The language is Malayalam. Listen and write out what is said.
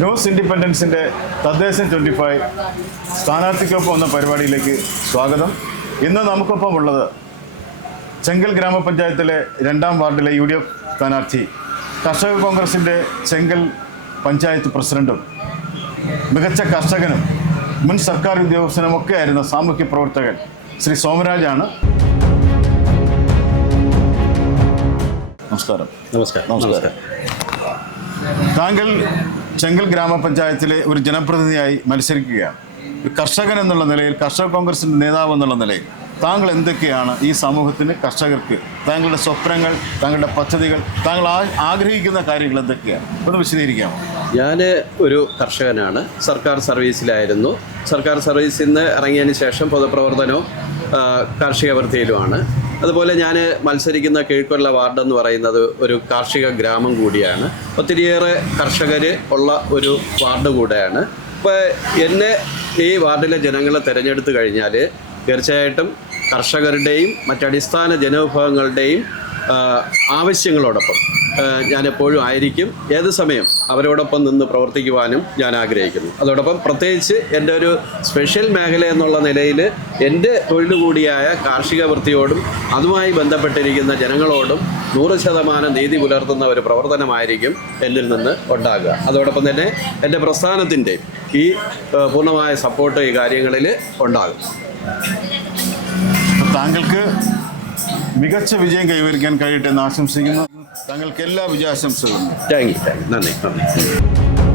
ന്യൂസ് ഇൻഡിപെൻഡൻസിന്റെ തദ്ദേശം ട്വന്റി ഫൈവ് സ്ഥാനാർത്ഥിക്കൊപ്പം എന്ന പരിപാടിയിലേക്ക് സ്വാഗതം. ഇന്ന് നമുക്കൊപ്പം ഉള്ളത് ചെങ്കൽ ഗ്രാമപഞ്ചായത്തിലെ രണ്ടാം വാർഡിലെ യു ഡി എഫ് സ്ഥാനാർത്ഥി കർഷക കോൺഗ്രസിന്റെ ചെങ്കൽ പഞ്ചായത്ത് പ്രസിഡന്റും മികച്ച കർഷകനും മുൻ സർക്കാർ ഉദ്യോഗസ്ഥനും ഒക്കെ ആയിരുന്ന സാമൂഹ്യ പ്രവർത്തകൻ ശ്രീ സോമരാജാണ് നമസ്കാരം. നമസ്കാരം. നമസ്കാരം. താങ്കൾ ചെങ്കൽ ഗ്രാമപഞ്ചായത്തിലെ ഒരു ജനപ്രതിനിധിയായി മത്സരിക്കുകയാണ്. ഒരു കർഷകൻ എന്നുള്ള നിലയിൽ കർഷക കോൺഗ്രസിന്റെ നേതാവ് എന്നുള്ള നിലയിൽ താങ്കൾ എന്തൊക്കെയാണ് ഈ സമൂഹത്തിന് കർഷകർക്ക് താങ്കളുടെ സ്വപ്നങ്ങൾ താങ്കളുടെ പദ്ധതികൾ താങ്കൾ ആഗ്രഹിക്കുന്ന കാര്യങ്ങൾ എന്തൊക്കെയാണ്? ഒന്ന് വിശദീകരിക്കാമോ? ഞാൻ ഒരു കർഷകനാണ്. സർക്കാർ സർവീസിലായിരുന്നു. സർക്കാർ സർവീസിൽ നിന്ന് ഇറങ്ങിയതിന് ശേഷം പൊതുപ്രവർത്തനവും കാർഷിക വൃത്തിയിലുമാണ് അതുപോലെ ഞാൻ മത്സരിക്കുന്ന കീഴ്ക്കൊല്ല വാർഡ് എന്ന് പറയുന്നത് ഒരു കാർഷിക ഗ്രാമം കൂടിയാണ്. ഒത്തിരിയേറെ കർഷകർ ഉള്ള ഒരു വാർഡ് കൂടെയാണ്. ഇപ്പോൾ എന്നെ ഈ വാർഡിലെ ജനങ്ങളെ തിരഞ്ഞെടുത്തു കഴിഞ്ഞാൽ തീർച്ചയായിട്ടും കർഷകരുടെയും മറ്റടിസ്ഥാന ജനവിഭാഗങ്ങളുടെയും ആവശ്യങ്ങളോടൊപ്പം എപ്പോഴും ആയിരിക്കും. ഏത് സമയം അവരോടൊപ്പം നിന്ന് പ്രവർത്തിക്കുവാനും ഞാൻ ആഗ്രഹിക്കുന്നു. അതോടൊപ്പം പ്രത്യേകിച്ച് എന്റെ ഒരു സ്പെഷ്യൽ മേഖല എന്നുള്ള നിലയിൽ എന്റെ തൊഴിൽ കൂടിയായ കാർഷിക വൃത്തിയോടും അതുമായി ബന്ധപ്പെട്ടിരിക്കുന്ന ജനങ്ങളോടും നൂറ് ശതമാനം നീതി പുലർത്തുന്ന ഒരു പ്രവർത്തനമായിരിക്കും എന്നിൽ നിന്ന് ഉണ്ടാകുക. അതോടൊപ്പം തന്നെ എന്റെ പ്രസ്ഥാനത്തിന്റെ ഈ പൂർണമായ സപ്പോർട്ട് ഈ കാര്യങ്ങളിൽ ഉണ്ടാകും. താങ്കൾക്ക് മികച്ച വിജയം കൈവരിക്കാൻ കഴിയട്ടെ എന്ന് ആശംസിക്കുന്നു. താങ്കൾക്ക് എല്ലാ വിജയാശംസകളും. താങ്ക് യു താങ്ക് യു നന്ദി നന്ദി.